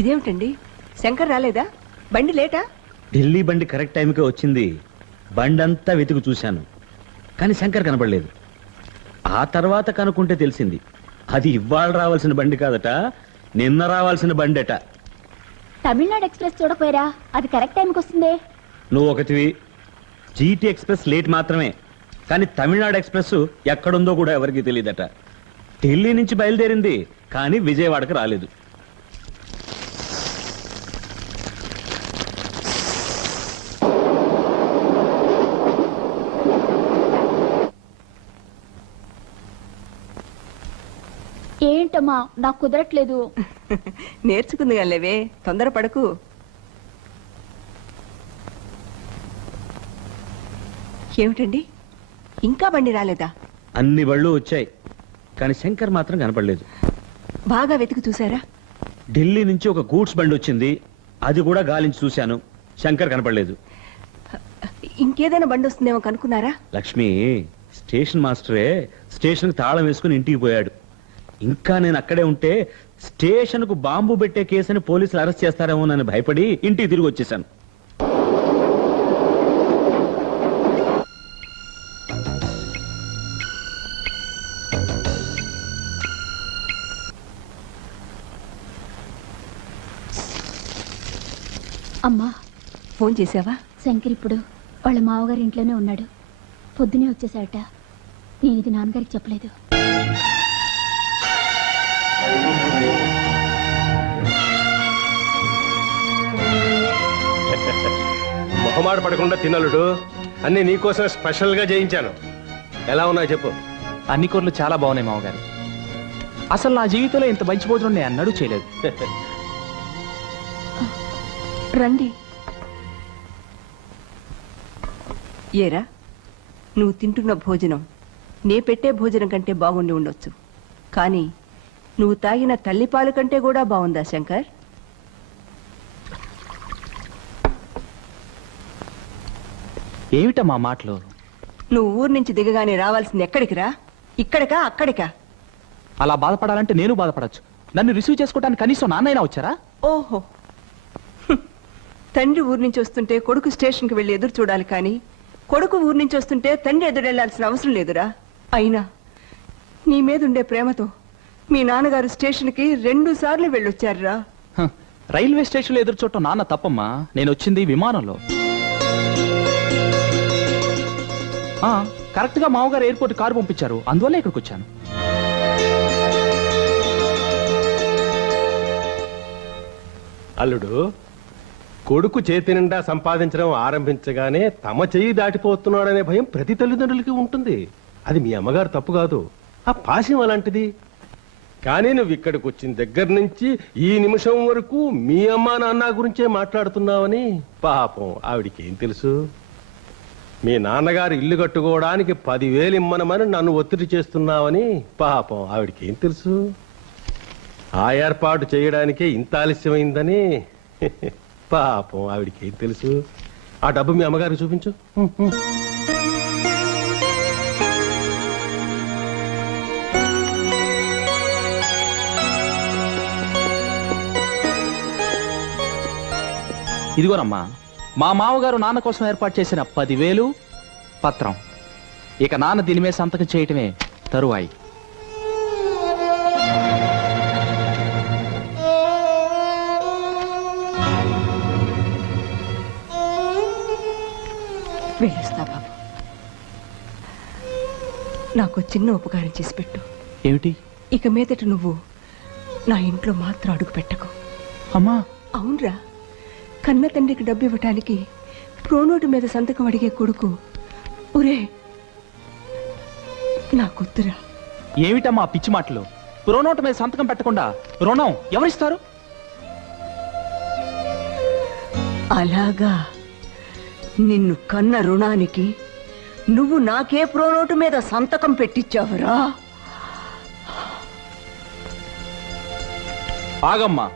ఇదేమిటండి, శంకర్ రాలేదా? బండి లేటా? ఢిల్లీ బండి కరెక్ట్ టైంకే వచ్చింది. బండి అంతా వెతుకు చూశాను, కానీ శంకర్ కనపడలేదు. ఆ తర్వాత కనుక్కుంటే తెలిసింది అది ఇవాళ రావాల్సిన బండి కాదట, నిన్న రావాల్సిన బండి అట. తమిళనాడు ఎక్స్ప్రెస్ చూడపోయారా? అది కరెక్ట్ టైంకి వస్తుంది. నువ్వు ఒకటివి. జీటీ ఎక్స్ప్రెస్ లేట్ మాత్రమే, కానీ తమిళనాడు ఎక్స్ప్రెస్ ఎక్కడుందో కూడా ఎవరికి తెలియదట. ఢిల్లీ నుంచి బయలుదేరింది, కానీ విజయవాడకు రాలేదు. ఏంటమ్మా, నాకు కుదరట్లేదు. నేర్చుకుంది లేవే, తొందరపడకు. ఏమిటండి, ఇంకా బండి రాలేదా? అన్ని బళ్ళు వచ్చాయి, కానీ శంకర్ మాత్రం కనపడలేదు. బాగా వెతికి చూసారా? ఢిల్లీ నుంచి ఒక గూడ్స్ బండి వచ్చింది, అది కూడా గాలించి చూశాను, శంకర్ కనపడలేదు. ఇంకేదైనా బండి వస్తుందేమో కనుక్కున్నారా? లక్ష్మి, స్టేషన్ మాస్టరే స్టేషన్కి తాళం వేసుకుని ఇంటికి పోయాడు. ఇంకా నేను అక్కడే ఉంటే స్టేషన్కు బాంబు పెట్టే కేసుని పోలీసులు అరెస్ట్ చేస్తారేమో నన్ను భయపడి ఇంటికి తిరిగి వచ్చేసాను. అమ్మా, ఫోన్ చేసావా? శంకర్ ఇప్పుడు వాళ్ళ మావగారి ఇంట్లోనే ఉన్నాడు. పొద్దునే వచ్చేసాట. నేను ఇది నాన్నగారికి చెప్పలేదు. మొహమాట పడకుండా తినలుడు, అన్ని నీకోసం స్పెషల్ గా చేయించాను. ఎలా ఉన్నాయో చెప్పు. అన్ని కూరలు చాలా బాగున్నాయి మామగారు. అసలు నా జీవితంలో ఇంత మంచి భోజనం నేను అన్నడూ చేయలేదు. రండి. ఏరా, నువ్వు తింటున్న భోజనం నే పెట్టే భోజనం కంటే బాగుండి ఉండొచ్చు, కానీ నువ్వు తాగిన తల్లిపాలు కంటే కూడా బాగుందా శంకర్? ఏమిటమ్మా మాటలు? నువ్వు ఊరు నుంచి దిగగానే రావాల్సింది ఎక్కడికి రా? ఇక్కడికా అక్కడికా? అలా బాధపడాలంటే నేను బాధపడచ్చు. నన్ను రిసీవ్ చేసుకోవడానికి కనీసం నాన్నైనా వచ్చారా? ఓహో, తండ్రి ఊరు నుంచి వస్తుంటే కొడుకు స్టేషన్కి వెళ్ళి ఎదురు చూడాలి, కానీ కొడుకు ఊరు నుంచి వస్తుంటే తండ్రి ఎదురు వెళ్లాల్సిన అవసరం లేదురా. అయినా నీ మీద ఉండే ప్రేమతో మీ నాన్నగారు స్టేషన్కి 2 సార్లు వెళ్ళొచ్చారురా. రైల్వే స్టేషన్లో ఎదురు చూడటం నాన్న తప్పమ్మా. నేను వచ్చింది విమానంలో. కరెక్ట్ గా మామగారు ఎయిర్పోర్ట్ కారు పంపించారు, అందువల్ల ఇక్కడికి వచ్చాను. అల్లుడు, కొడుకు చేతి నిండా సంపాదించడం ఆరంభించగానే తమ చెయ్యి దాటిపోతున్నాడనే భయం ప్రతి తల్లిదండ్రులకి ఉంటుంది. అది మీ అమ్మగారు తప్పు కాదు, ఆ పాశం అలాంటిది. కానీ నువ్వు ఇక్కడికి వచ్చిన దగ్గర నుంచి ఈ నిమిషం వరకు మీ అమ్మా నాన్న గురించే మాట్లాడుతున్నావని పాపం ఆవిడికి ఏం తెలుసు? మీ నాన్నగారు ఇల్లు కట్టుకోవడానికి 10,000 ఇమ్మనమని నన్ను ఒత్తిడి చేస్తున్నావని పాపం ఆవిడికి ఏం తెలుసు? ఆ ఏర్పాటు చేయడానికే ఇంత ఆలస్యమైందని పాపం ఆవిడికి ఏం తెలుసు? ఆ డబ్బు మీ అమ్మగారికి చూపించు. ఇదిగోనమ్మా, మా మామగారు నాన్న కోసం ఏర్పాటు చేసిన 10,000 పత్రం. ఇక నాన్న దీని మీద సంతకం చేయటమే తరువాయి. వెళ్ళొస్తా బాబు. నాకు చిన్న ఉపకారం చేసి పెట్టు. ఏమిటి? ఇక మీదట నువ్వు నా ఇంట్లో మాత్రం అడుగు పెట్టకు. అమ్మా. అవునరా, కన్న తండ్రికి డబ్బు ఇవ్వటానికి ప్రోనోటు మీద సంతకం అడిగే కొడుకు ఒరే నా కొద్దురా. ఏమిటమ్మా పిచ్చి మాటలు? ప్రోనోటు మీద సంతకం పెట్టకుండా రుణం ఎవరిస్తారు? అలాగా, నిన్ను కన్న రుణానికి నువ్వు నాకే ప్రోనోటు మీద సంతకం పెట్టించావురా. ఆగమ్మా.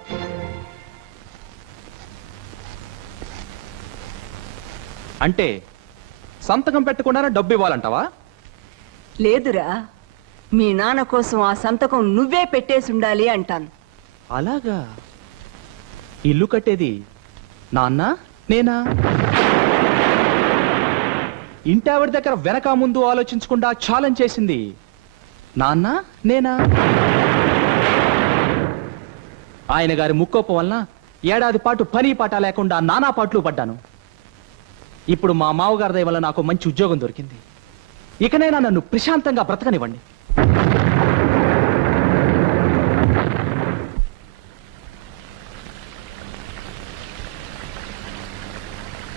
అంటే సంతకం పెట్టకుండానే డబ్బు ఇవ్వాలంటావా? లేదురా, మీ నాన్న కోసం ఆ సంతకం నువ్వే పెట్టేసి ఉండాలి అంటాను. అలాగా? ఇల్లు కట్టేది నాన్న నేనా? ఇంటావిడ దగ్గర వెనక ముందు ఆలోచించకుండా ఛాలెంజ్ చేసింది నాన్న నేనా? ఆయన గారి ముక్కోపం వలన ఏడాది పాటు పని పాట లేకుండా నానా పాటలు పడ్డాను. ఇప్పుడు మా మావగారి దయ వల్ల నాకు మంచి ఉద్యోగం దొరికింది. ఇకనైనా నన్ను ప్రశాంతంగా బ్రతకనివ్వండి.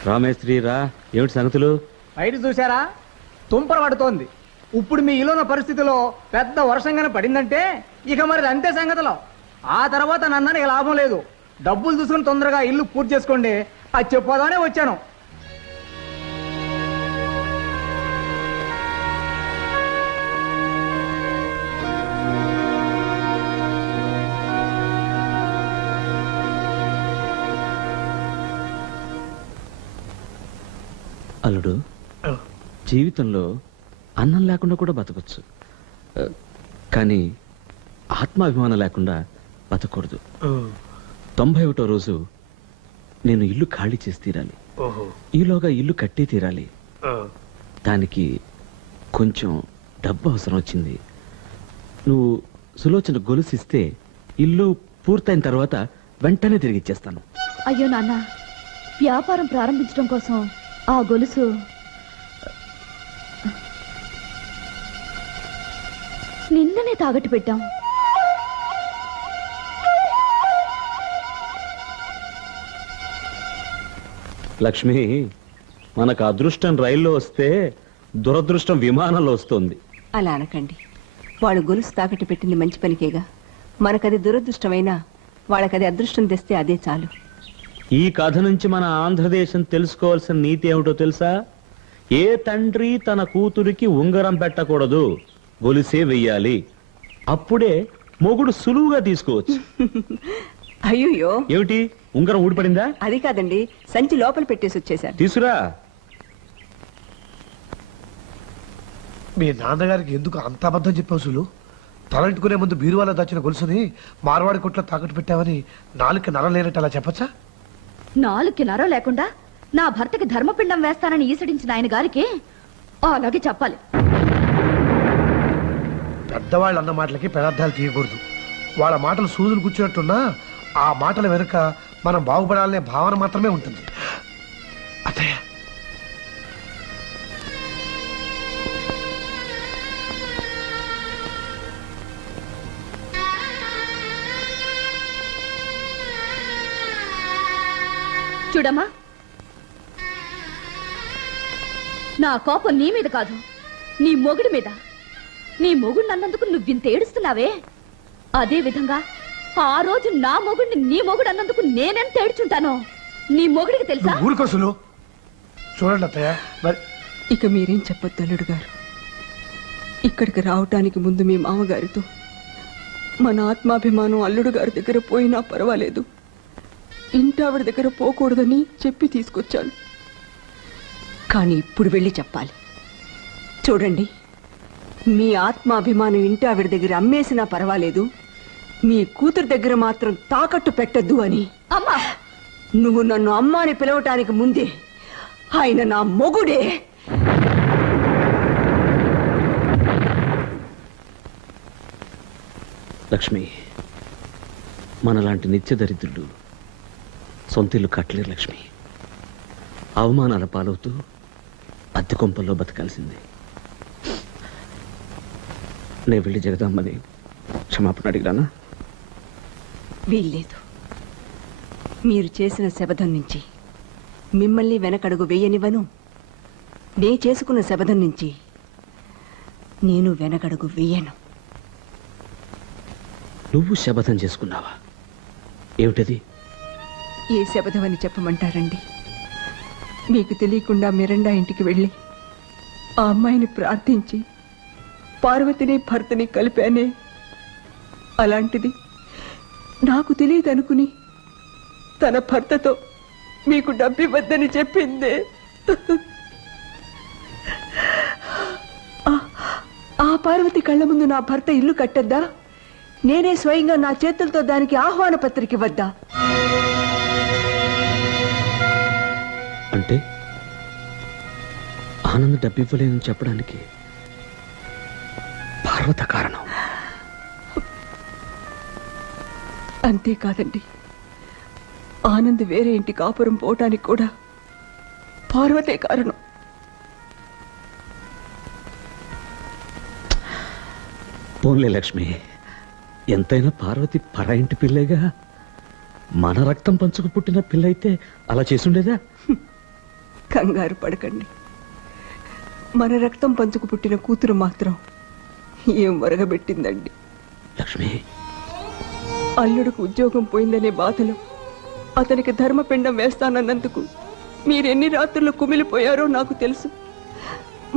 రామేశ్వరి రా, ఏమిటి సంగతులు? బయట చూసారా, తుంపర పడుతోంది. ఇప్పుడు మీ ఇల్లున్న పరిస్థితిలో పెద్ద వర్షంగానే పడిందంటే ఇక మరి అంతే సంగతిలో. ఆ తర్వాత నన్నని ఇక లాభం లేదు. డబ్బులు చూసుకుని తొందరగా ఇల్లు పూర్తి చేసుకోండి. అది చెప్పదానే వచ్చాను. అల్లుడు, జీవితంలో అన్నం లేకుండా కూడా బతకొచ్చు, కానీ ఆత్మాభిమానం లేకుండా బతకూడదు. 91వ రోజు నేను ఇల్లు ఖాళీ చేసి తీరాలి. ఈలోగా ఇల్లు కట్టి తీరాలి. దానికి కొంచెం డబ్బు అవసరం వచ్చింది. నువ్వు సులోచన గొలుసిస్తే ఇల్లు పూర్తయిన తర్వాత వెంటనే తిరిగి ఇచ్చేస్తాను. అయ్యో నాన్న, వ్యాపారం ప్రారంభించడం కోసం ఆ గొలుసు నిన్ననే తాగట్టు పెట్టాం. లక్ష్మి, మనకు అదృష్టం రైల్లో వస్తే దురదృష్టం విమానంలో వస్తుంది. అలా అనకండి. వాళ్ళు గొలుసు తాకట్టు పెట్టింది మంచి పనికేగా. మనకది దురదృష్టమైనా వాళ్ళకది అదృష్టం తెస్తే అదే చాలు. ఈ కథ నుంచి మన ఆంధ్రదేశం తెలుసుకోవాల్సిన నీతి ఏమిటో తెలుసా? ఏ తండ్రి తన కూతురికి ఉంగరం పెట్టకూడదు, గొలుసే వెయ్యాలి. అప్పుడే మొగుడు సులువుగా తీసుకోవచ్చు. అయ్యో, ఏమిటి, ఉంగరం ఊడిపడిందా? అది కాదండి, సంచి లోపల పెట్టేసి వచ్చేసారు. తీసురా. మీ నాన్నగారికి ఎందుకు అంత అబద్ధం చెప్పావు సులు? తలంటుకునే ముందు బీరువాలో దాచిన గొలుసుని మార్వాడి కొట్లో తాకట్టు పెట్టావని నాలుక నరం లేనట్టు అలా చెప్పచ్చా? నాలుగుకి నరం లేకుండా నా భర్తకి ధర్మపిండం వేస్తానని ఈసడించిన ఆయన గారికి అలాగే చెప్పాలి. పెద్దవాళ్ళు అన్న మాటలకి పెదార్థాలు తీయకూడదు. వాళ్ళ మాటలు సూదులు కూర్చున్నట్టున్నా ఆ మాటల వెనుక మనం బాగుపడాలనే భావన మాత్రమే ఉంటుంది. అత్తయ్య, చూడమ్మా, నా కోపం నీ మీద కాదు, నీ మొగుడి మీద. నీ మొగుడు అన్నందుకు నువ్వింత ఏడుస్తున్నావే, అదే విధంగా ఆ రోజు నా మొగుడిని నీ మొగుడు అన్నందుకు నేనెంత ఏడ్చుంటానో నీ మొగుడికి తెలుసా? ఊరుకో సులు. చూడండి అత్తయ్య, మరి ఇక మీరేం చెప్పొద్దు అల్లుడు గారు. ఇక్కడికి రావటానికి ముందు మీ మామగారితో మన ఆత్మాభిమానం అల్లుడు గారి దగ్గర పోయినా పర్వాలేదు, ఇంటావిడ దగ్గర పోకూడదని చెప్పి తీసుకొచ్చాను. కానీ ఇప్పుడు వెళ్ళి చెప్పాలి. చూడండి, మీ ఆత్మాభిమానం ఇంటావిడ దగ్గర అమ్మేసినా పర్వాలేదు, మీ కూతురు దగ్గర మాత్రం తాకట్టు పెట్టద్దు అని. అమ్మా, నువ్వు నన్ను అమ్మ అని పిలవటానికి ముందే ఆయన నా మొగుడే. లక్ష్మి, మనలాంటి నిత్య దరిద్రులు సొంతిల్లు కట్టలేరు లక్ష్మి. అవమానాల పాలవుతూ అద్దె కొంపల్లో బతకాల్సిందే. నేను వెళ్ళి జగదామ్మని క్షమాపణ అడిగానా? వీల్లేదు. మీరు చేసిన శబదం నుంచి మిమ్మల్ని వెనకడుగు వేయనివ్వను. నే చేసుకున్న శబదం నుంచి నేను వెనకడుగు వేయను. నువ్వు శపథం చేసుకున్నావా? ఏమిటది? ఏ శబదం అని చెప్పమంటారండి? మీకు తెలియకుండా మిరండా ఇంటికి వెళ్ళి ఆ అమ్మాయిని ప్రార్థించి పార్వతిని భర్తని కలిపానే, అలాంటిది నాకు తెలియదు అనుకుని తన భర్తతో మీకు డబ్బివ్వద్దని చెప్పిందే. ఆ పార్వతి కళ్ళ ముందు నా భర్త ఇల్లు కట్టద్దా? నేనే స్వయంగా నా చేతులతో దానికి ఆహ్వాన పత్రిక ఇవ్వద్దా? అంటే ఆనంద్ డబ్బు ఇవ్వలేనని చెప్పడానికి పార్వత కారణం. అంతేకాదండి, ఆనంద్ వేరే ఇంటి కాపురం పోవటానికి కూడా పార్వతే కారణం. పోన్లే లక్ష్మి, ఎంతైనా పార్వతి పర ఇంటి పిల్లేగా. మన రక్తం పంచుకు పుట్టిన పిల్ల అయితే అలా చేసుండేదా? కంగారు పడకండి, మన రక్తం పంచుకు పుట్టిన కూతురు మాత్రం ఏం వరగబెట్టిందండి. లక్ష్మి, అల్లుడికి ఉద్యోగం పోయిందనే బాధలో అతనికి ధర్మపిండం వేస్తానన్నందుకు మీరెన్ని రాత్రులు కుమిలిపోయారో నాకు తెలుసు.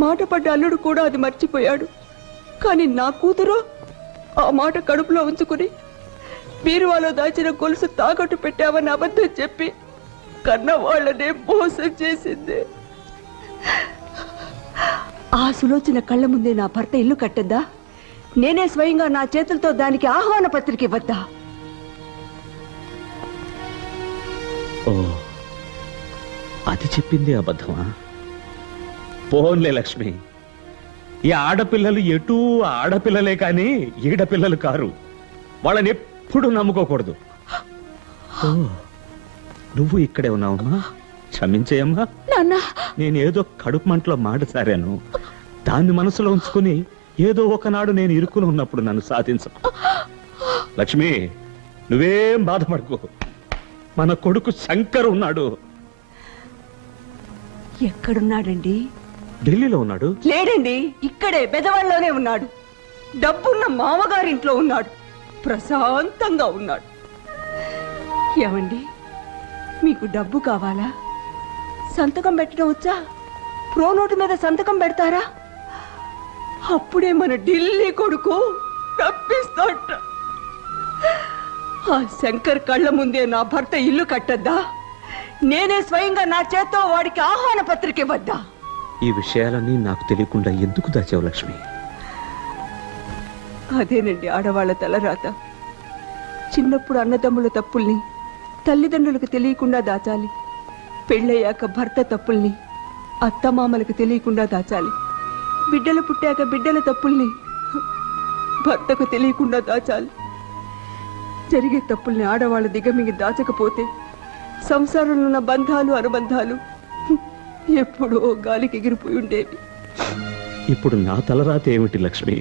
మాట పడ్డ అల్లుడు కూడా అది మర్చిపోయాడు. కానీ నా కూతురు ఆ మాట కడుపులో ఉంచుకుని బీరువాలో దాచిన గొలుసు తాకట్టు పెట్టావని అబద్ధం చెప్పి కన్న వాళ్ళనే మోసం చేసింది. ఆ సులోచన కళ్ళ ముందే నా భర్త ఇల్లు కట్టద్దా? నేనే స్వయంగా నా చేతులతో దానికి ఆహ్వాన పత్రిక ఇవ్వద్దా? ఓ, అది చెప్పింది అబద్ధమా? పోన్లే లక్ష్మి, ఈ ఆడపిల్లలు ఎటూ ఆడపిల్లలే కానీ ఈడపిల్లలు కారు. వాళ్ళని ఎప్పుడు నమ్ముకోకూడదు. ఓ, నువ్వు ఇక్కడే ఉన్నావమ్మా? క్షమించేయమ్మా. నేనేదో కడుపు మంటలో మాట సారాను. దాన్ని మనసులో ఉంచుకుని ఏదో ఒకనాడు నేను ఇరుక్కుని ఉన్నప్పుడు నన్ను సాధించు. లక్ష్మి, నువ్వేం బాధపడకు. మన కొడుకు శంకర్ ఉన్నాడు. ఎక్కడున్నాడండి? ఢిల్లీలో ఉన్నాడు. లేడండి, ఇక్కడే బెదవాళ్ళలోనే ఉన్నాడు. డబ్బున్న మామగారింట్లో ఉన్నాడు. ప్రశాంతంగా ఉన్నాడు. ఏమండి, మీకు డబ్బు కావాలా? సంతకం పెట్టడం వచ్చా? ప్రో నోటు మీద సంతకం పెడతారా? అప్పుడే మన ఢిల్లీ కొడుకు తప్పిస్తాట. ఆ శంకర్ కళ్ళ ముందే నా భర్త ఇల్లు కట్టద్దా? నేనే స్వయంగా నా చేత్తో వాడికి ఆహ్వాన పత్రిక ఇవ్వద్దా? ఈ విషయాలన్నీ నాకు తెలియకుండా ఎందుకు దాచావు లక్ష్మి? అదేనండి ఆడవాళ్ల తలరాత. చిన్నప్పుడు అన్నదమ్ముల తప్పుల్ని తల్లిదండ్రులకు తెలియకుండా దాచాలి. పెళ్ళయ్యాక భర్త తప్పుల్ని అత్తమామలకు తెలియకుండా దాచాలి. బిడ్డలు పుట్టాక బిడ్డల తప్పుల్ని భర్తకు తెలియకుండా దాచాలి. జరిగే తప్పుల్ని ఆడవాళ్ళ దిగమింగి దాచకపోతే సంసారంలో ఉన్న బంధాలు అనుబంధాలు ఎప్పుడో గాలికి ఎగిరిపోయి ఉండేవి. ఇప్పుడు నా తలరాత ఏమిటి లక్ష్మి?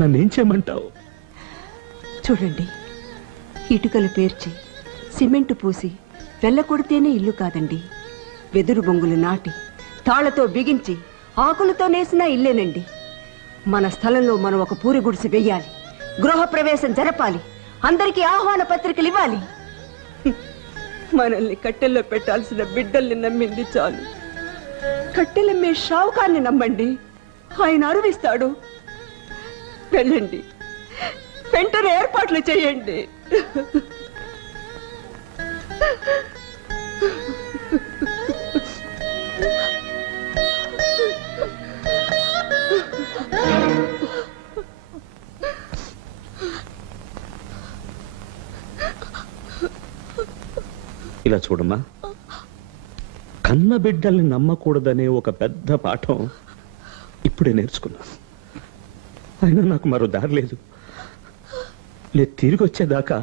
నన్నేం చేయమంటావు? చూడండి, ఇటుకలు పేర్చి సిమెంటు పూసి వెళ్ళకొడితేనే ఇల్లు కాదండి. వెదురు బొంగులు నాటి తాళ్లతో బిగించి ఆకులతో నేసిన ఇల్లేనండి. మన స్థలంలో మనం ఒక పూరి గుడిసి వెయ్యాలి. గృహప్రవేశం జరపాలి. అందరికీ ఆహ్వాన పత్రికలు ఇవ్వాలి. మనల్ని కట్టెల్లో పెట్టాల్సిన బిడ్డల్ని నమ్మింది చాలు. కట్టెలమ్మే షావుకాన్ని నమ్మండి, ఆయన అరువిస్తాడు. వెళ్ళండి, వెంటనే ఏర్పాట్లు చేయండి. ఇలా చూడమ్మా, కన్న బిడ్డల్ని నమ్మకూడదనే ఒక పెద్ద పాఠం ఇప్పుడే నేర్చుకున్నా. అయినా నాకు మరో దారి లేదు. నేను తిరిగి వచ్చేదాకా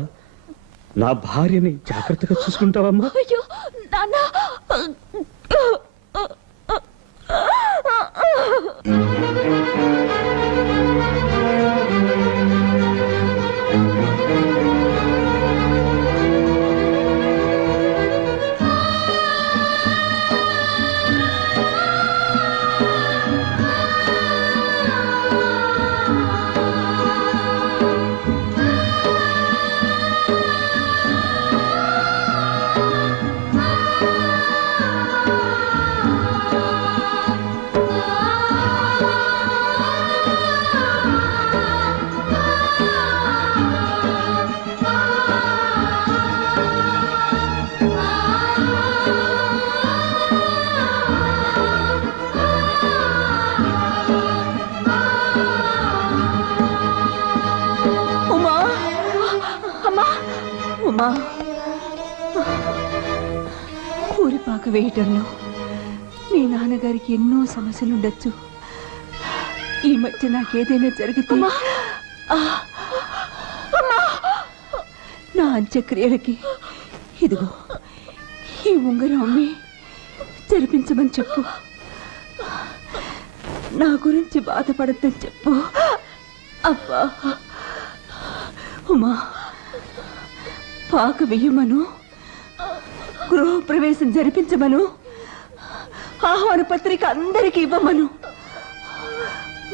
నా భార్యని జాగ్రత్తగా చూసుకుంటావమ్మా? అయ్యో నాన్న, ఊరిపాక వేయటంలో మీ నాన్నగారికి ఎన్నో సమస్యలుండొచ్చు. ఈ మధ్య నాకేదైనా జరిగితే నా అంత్యక్రియలకి ఇదిగో ఈ ఉంగరం అమ్మి జరిపించమని చెప్పు. నా గురించి బాధపడద్దని చెప్పు. అబ్బా ఉమా, పాక వెయ్యమను, గృహప్రవేశం జరిపించమను, ఆహ్వాన పత్రిక అందరికీ ఇవ్వమను.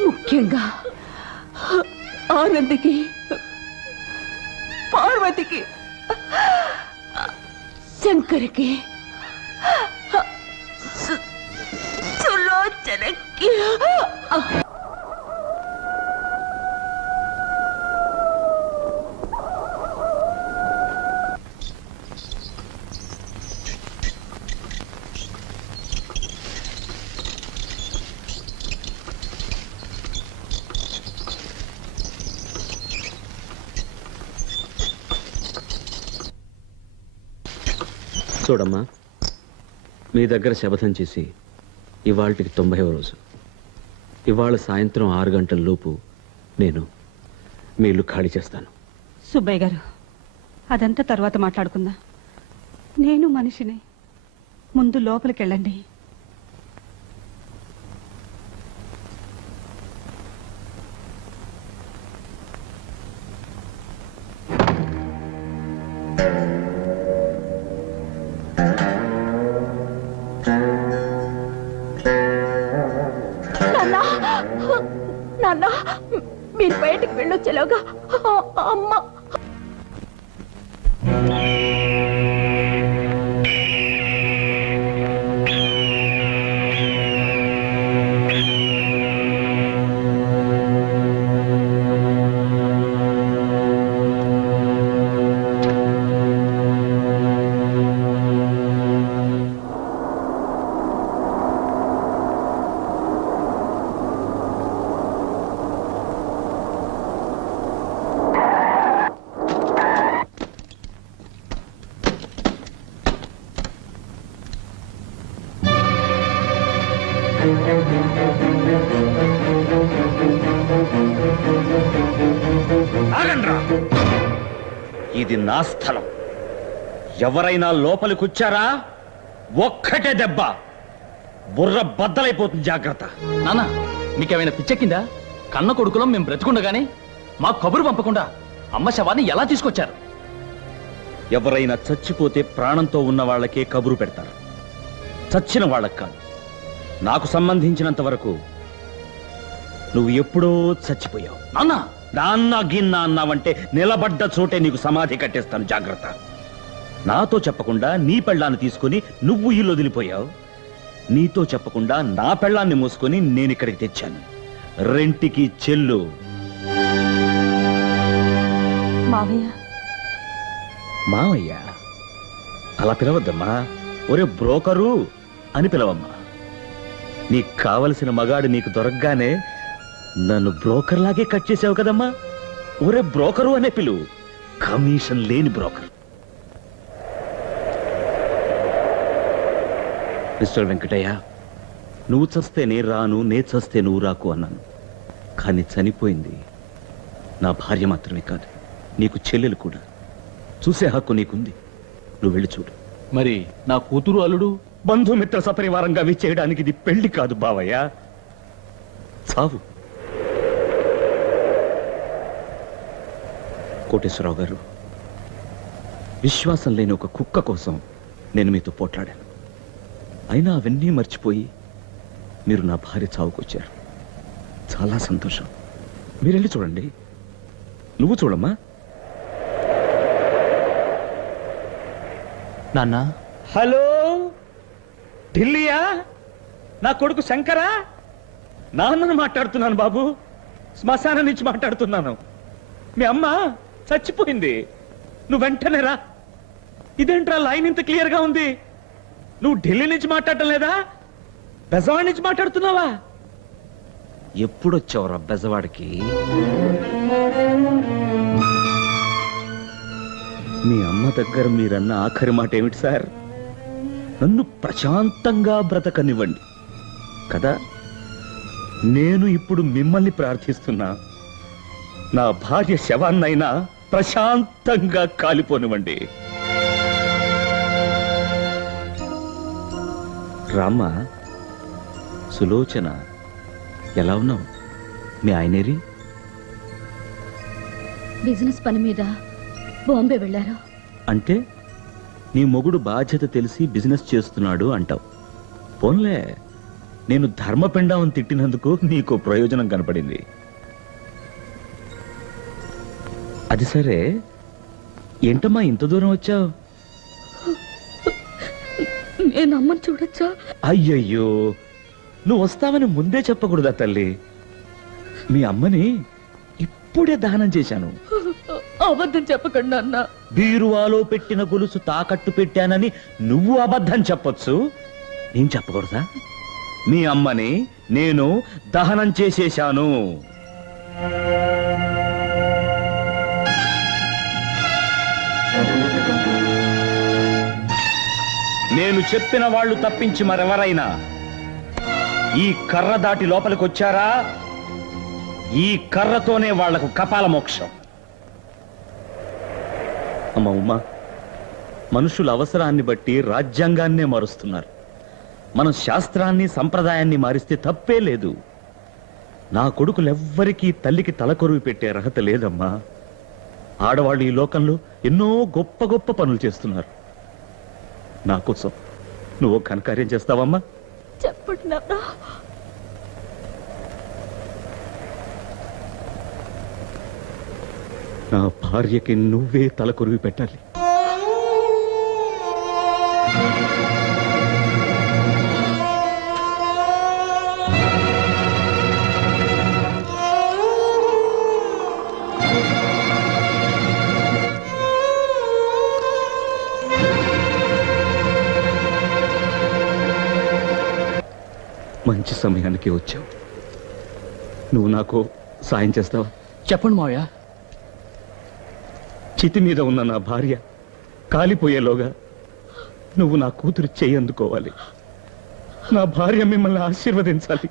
ముఖ్యంగా ఆనందికి, పార్వతికి, శంకర్కి, సులోచనకి. చూడమ్మా, మీ దగ్గర శపథం చేసి ఇవాళకి 90వ రోజు. ఇవాళ సాయంత్రం 6 గంటల లోపు నేను మీ ఇల్లు ఖాళీ చేస్తాను. సుబ్బయ్య గారు, అదంతా తర్వాత మాట్లాడుకుందాం. నేను మనిషిని, ముందు లోపలికి వెళ్ళండి. నాన్న, మీరు బయటికి వెళ్ళొచ్చేలాగా అమ్మ. ఇది నా స్థలం. ఎవరైనా లోపలికి వచ్చారా ఒక్కటే దెబ్బ, బుర్ర బద్దలైపోతుంది. జాగ్రత్త. నాన్న, మీకేమైనా పిచ్చెక్కిందా? కన్న కొడుకులో మేము బ్రతుకుండగానే మాకు కబురు పంపకుండా అమ్మ శవాన్ని ఎలా తీసుకొచ్చారు? ఎవరైనా చచ్చిపోతే ప్రాణంతో ఉన్న వాళ్ళకే కబురు పెడతారు, చచ్చిన వాళ్ళకి కాదు. నాకు సంబంధించినంత వరకు నువ్వు ఎప్పుడో చచ్చిపోయావు. నాన్న, నాన్న గిన్న అన్నావంటే నిలబడ్డ చోటే నీకు సమాధి కట్టేస్తాను. జాగ్రత్త. నాతో చెప్పకుండా నీ పెళ్ళాన్ని తీసుకుని నువ్వు ఇల్లు వదిలిపోయావు. నీతో చెప్పకుండా నా పెళ్ళాన్ని మూసుకొని నేను ఇక్కడికి తెచ్చాను. రెంటికి చెల్లు. మావయ్య, మావయ్య అలా పిలవద్దమ్మా. ఒరే బ్రోకరు అని పిలవమ్మా. నీకు కావలసిన మగాడు నీకు దొరకగానే నన్ను బ్రోకర్ లాగే కట్ చేసావు కదమ్మా. ఒరే బ్రోకరు అనే పిలువు, కమిషన్ లేని బ్రోకర్. మిస్టర్ వెంకటయ్య, నువ్వు చస్తే నే రాను, నే చస్తే నువ్వు రాకు అన్నాను. కానీ చనిపోయింది నా భార్య మాత్రమే కాదు, నీకు చెల్లెలు కూడా. చూసే హక్కు నీకుంది. నువ్వు వెళ్ళి చూడు. మరి నా కూతురు అల్లుడు? బంధుమిత్ర సపరివారంగా విచ్చేయడానికి ఇది పెళ్లి కాదు బావయ్య, చావు. కోటేశ్వరరావు గారు, విశ్వాసం లేని ఒక కుక్క కోసం నేను మీతో పోట్లాడాను. అయినా అవన్నీ మర్చిపోయి మీరు నా భార్య చావుకొచ్చారు. చాలా సంతోషం. మీరు వెళ్ళి చూడండి. నువ్వు చూడమ్మా. నాన్న, హలో, ఢిల్లీయా? నా కొడుకు శంకరా? నాన్నను మాట్లాడుతున్నాను బాబు. శ్మశానం నుంచి మాట్లాడుతున్నాను. మీ అమ్మ చచ్చిపోయింది. నువ్వు వెంటనే రా. ఇదేంట్రా లైన్ ఇంత క్లియర్ గా ఉంది? నువ్వు ఢిల్లీ నుంచి మాట్లాడటం లేదా? బెజవాడి నుంచి మాట్లాడుతున్నావా? ఎప్పుడొచ్చావురా బెజవాడికి? మీ అమ్మ దగ్గర మీరన్న ఆఖరి మాట ఏమిటి సార్? నన్ను ప్రశాంతంగా బ్రతకనివ్వండి కదా. నేను ఇప్పుడు మిమ్మల్ని ప్రార్థిస్తున్నా, నా భార్య శవాన్నైనా ప్రశాంతంగా కాలిపోనివ్వండి. రామ్మ, సులోచన, ఎలా ఉన్నావు? మీ ఆయనేరి? బిజినెస్ పని మీద బాంబే వెళ్ళారు. అంటే నీ మొగుడు బాధ్యత తెలిసి బిజినెస్ చేస్తున్నాడు అంటావు. పోన్లే, నేను ధర్మపిండం తిట్టినందుకు నీకు ప్రయోజనం కనపడింది. అది సరే, ఏంటమ్మా ఇంత దూరం వచ్చావు? నేను అమ్మని చూడొచ్చా? అయ్యయ్యో, నువ్వు వస్తావని ముందే చెప్పకూడదా తల్లి? మీ అమ్మని ఇప్పుడే దహనం చేశాను. అబద్ధం చెప్పకండి అన్న. బీరువాలో పెట్టిన గొలుసు తాకట్టు పెట్టానని నువ్వు అబద్ధం చెప్పొచ్చు, నేను చెప్పకూడదా? మీ అమ్మని నేను దహనం చేసేశాను. నేను చెప్పిన వాళ్ళు తప్పించి మరెవరైనా ఈ కర్ర దాటి లోపలికి వచ్చారా, ఈ కర్రతోనే వాళ్లకు కపాల మోక్షం. అమ్మ ఉమా, మనుషుల అవసరాన్ని బట్టి రాజ్యాంగాన్నే మారుస్తున్నారు. మనం శాస్త్రాన్ని సంప్రదాయాన్ని మారిస్తే తప్పే లేదు. నా కొడుకులెవ్వరికీ తల్లికి తలకొరువు పెట్టే అర్హత లేదమ్మా. ఆడవాళ్ళు ఈ లోకంలో ఎన్నో గొప్ప గొప్ప పనులు చేస్తున్నారు. నా కోసం నువ్వు ఘనకార్యం చేస్తావమ్మా? చెప్పండి నాన్న. నా భార్యకి నువ్వే తలకొరివి పెట్టాలి. మంచి సమయానికి వచ్చావు. నువ్వు నాకు సాయం చేస్తావా? చెప్పండి మావయ్య. చితి మీద ఉన్న నా భార్య కాలిపోయేలోగా నువ్వు నా కూతురు చెయ్యి అందుకోవాలి. నా భార్య మిమ్మల్ని ఆశీర్వదించాలి.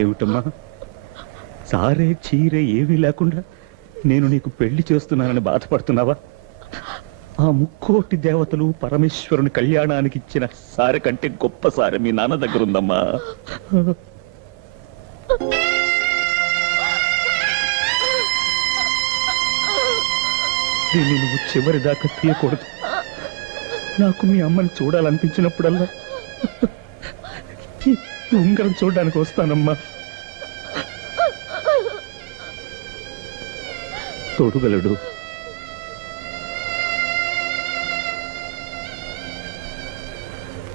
ఏమిటమ్మా, సారే చీరే ఏమీ లేకుండా నేను నీకు పెళ్లి చేస్తున్నానని బాధపడుతున్నావా? ఆ ముక్కోటి దేవతలు పరమేశ్వరుని కళ్యాణానికి ఇచ్చిన సారె కంటే గొప్ప సారె మీ నాన్న దగ్గర ఉందమ్మా. దీన్ని నువ్వు చివరి దాకా తీయకూడదు. నాకు మీ అమ్మని చూడాలనిపించినప్పుడల్లా ఈ ఉంగరం చూడడానికి వస్తానమ్మా. తోడుగలడు